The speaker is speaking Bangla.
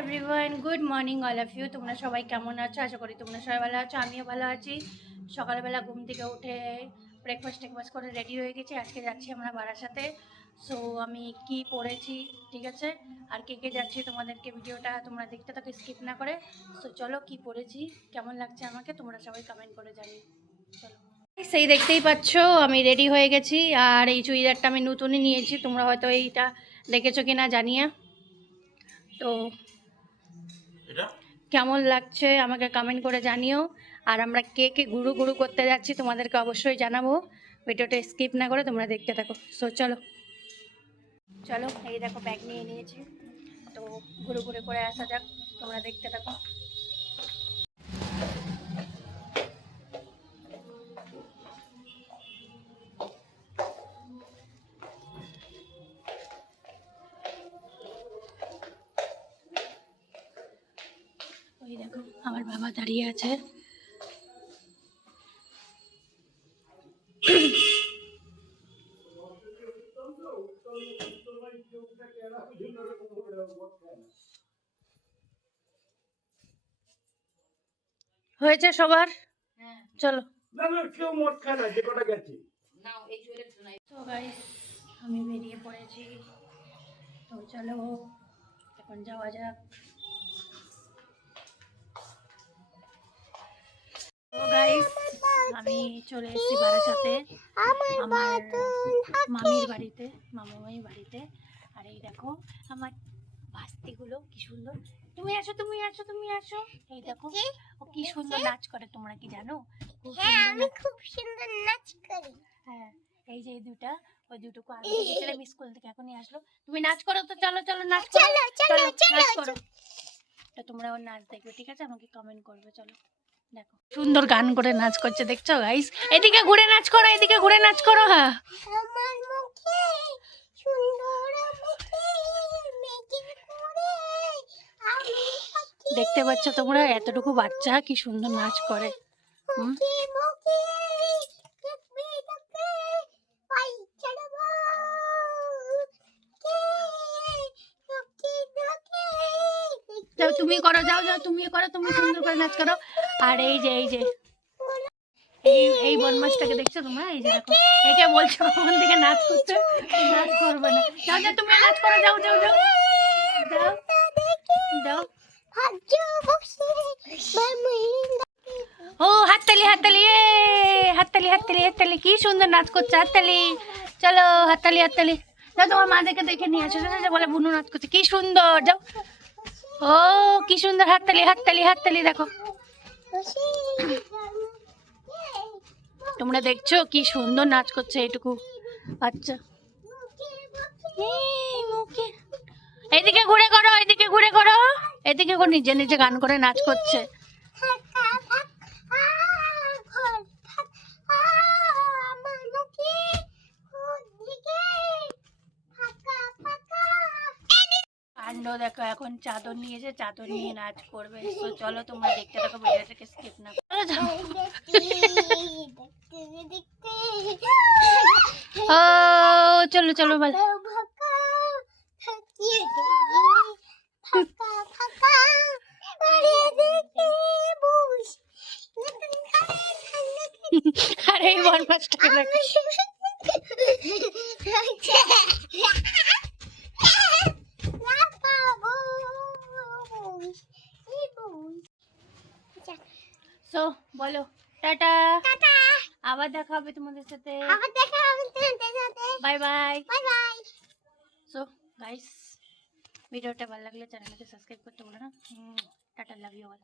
Everyone good morning all of you তোমরা সবাই কেমন আছো? আশা করি তোমরা সবাই ভালো আছো, আমিও ভালো আছি। সকালবেলা ঘুম থেকে উঠে ব্রেকফাস্ট টেকফাস্ট করে রেডি হয়ে গেছি। আজকে যাচ্ছি আমরা বাড়ার সাথে সো আমি কি পড়েছি, ঠিক আছে? আর কে কে যাচ্ছি তোমাদেরকে ভিডিওটা তোমরা দেখতে থাকো স্কিপ না করে। সো চলো কি পড়েছি, কেমন লাগছে আমাকে তোমরা সবাই কমেন্ট করে জানিও। চলো। সেই দেখতেই পাচ্ছ, আমি রেডি হয়ে গেছি। আর এই চুড়িদারটা আমি নতুনই নিয়েছি, তোমরা হয়তো এইটা দেখেছ কি না জানিয়ে তো কেমন লাগছে আমাকে কমেন্ট করে জানিও। আর আমরা কে কে গুরু গুরু করতে যাচ্ছি তোমাদেরকে অবশ্যই জানাব। ভিডিওটা স্কিপ না করে তোমরা দেখতে থাকো। সো চলো। চলো, এই দেখো ব্যাগ নিয়ে নিয়েছি। তো ঘুরে ঘুরে করে আসা যাক, তোমরা দেখতে থাকো। আমার বাবা দাঁড়িয়ে আছে। হয়েছে সবার? চলো। না না কেউ মদ খায় না যে কটা গেছে। তো গাইস আমি বেরিয়ে পড়েছি। তো চলো এখন যাওয়া যাক। তো গাইস আমি চলে এসেছি আমার মামির বাড়িতে মামামামির বাড়িতে। আর এই দেখো আমার কি সুন্দর। তুমি আসো তুমি আসো তুমি আসো। এই দেখো ও কি সুন্দর নাচ করে তোমরা কি জানো? হ্যাঁ আমি খুব সুন্দর নাচ করি। হ্যাঁ এই যে এই দুটা ওই দুটোকে আগে গেছিলাম স্কুল থেকে এখনই আসলো। তুমি নাচ করো তো চলো চলো নাচ করো। চলো চলো চলো নাচ করো। তো তোমরা ওর নাচ দেখবে ঠিক আছে? আমাকে কমেন্ট করবে চলো। দেখো সুন্দর গান করে নাচ করছে দেখছ গাইস এদিকে ঘুরে নাচ করো এদিকে ঘুরে নাচ করো হ্যাঁ দেখতে পাচ্ছ তোমরা এতটুকু বাচ্চা কি সুন্দর নাচ করে। হুম? যাও, তুমি করো, যাও যাও, তুমি করো, তুমি সুন্দর করে নাচ করো। আর এই যে এই যে, এই এই বদমাসটাকে দেখছ তোমরা? এই যে দেখো, একে বলছো কখন থেকে নাচ করতে নাচ করবে না। যাও যাও তুমি নাচ করো, যাও যাও যাও। যাও ও, হাততালি হাততালি, এ, হাততালি হাততালি হাততালি, কি সুন্দর নাচ করছে, হাততালি। চলো, হাততালি হাততালি। যাও, তোমার মাদেরকে দেখে নিয়ে আসো। বলে বুনু নাচ করছে। কি সুন্দর, যাও। ও, কি সুন্দর হাততালি হাততালি হাততালি, দেখো। তোমরা দেখছ কি সুন্দর নাচ করছে এটুকু। আচ্ছা। এদিকে ঘুরে করো, এদিকে ঘুরে করো। এদিকে নিজে নিজে গান করে নাচ করছে। কাণ্ড দেখো এখন চাদর নিয়েছে চাদর নিয়ে নাচ করবে। তো চলো তোমরা দেখতে থাকো ভিডিওটাকে স্কিপ না করো। যাও। ও চলো চলো বল আরে এই বনমাসটাকে সো বলো। টাটা। টাটা। আবার দেখা হবে তোমাদের সাথে। আবার দেখা হবে তোমাদের সাথে। Bye bye. Bye bye. So guys ভিডিওটা ভালো লাগলে চ্যানেলটাকে সাবস্ক্রাইব করতে বলো না। Tata love you all